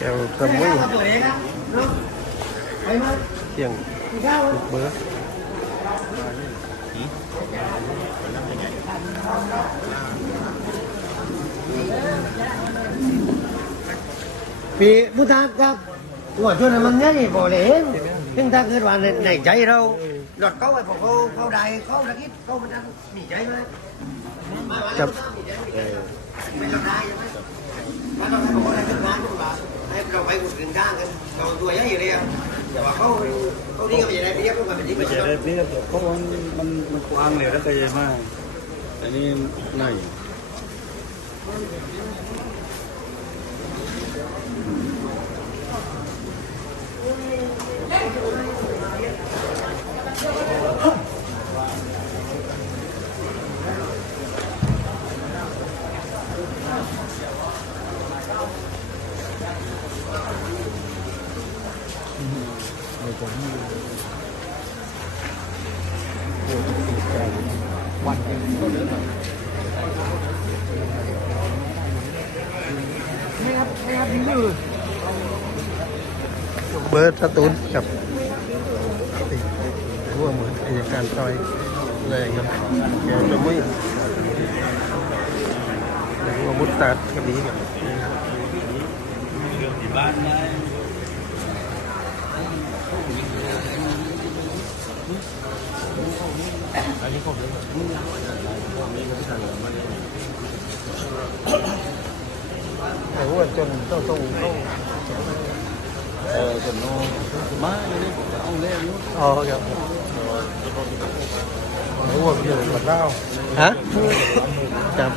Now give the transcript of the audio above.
แก้วสมุยตัวเองนะไปมาเที่ยงข้าวเบอร์ปีพุทธากับหัวชนมันเนี่ยบอกเลยซึ่งถ้าเกิดว่าในใจเราหลอดเขาไปบอกเขาเขาได้เขาตะกี้เขามันมีใจไหมกับไม่เราได้ใช่ไหมถ้าเราให้บอกอะไรขึ้นมา ให้เราไปอุดกึ่งด้างกันเราตัวใหญ่เลยอะแต่ว่าเขาเขาดีก็ไม่ได้เรียกเขาแบบนี้ไม่ไม่ใช่ได้เรียกเพราะมันมันมันกว้างเลยแล้วก็ใหญ่มากอันนี้หน่อย เลยเบอร์สตูนกับหัวเหมือนอายการซอยเลยครับแก้วสมุยหัวมุดตัดกับนี้ครับที่บ้านได้ แต่ว่าจนต้องส่งเข้าเออส่วนโน้มาอยู่นี่เอาเล่นนู้นอ๋อครับหัวเกี่ยวกับเล่าฮะครับ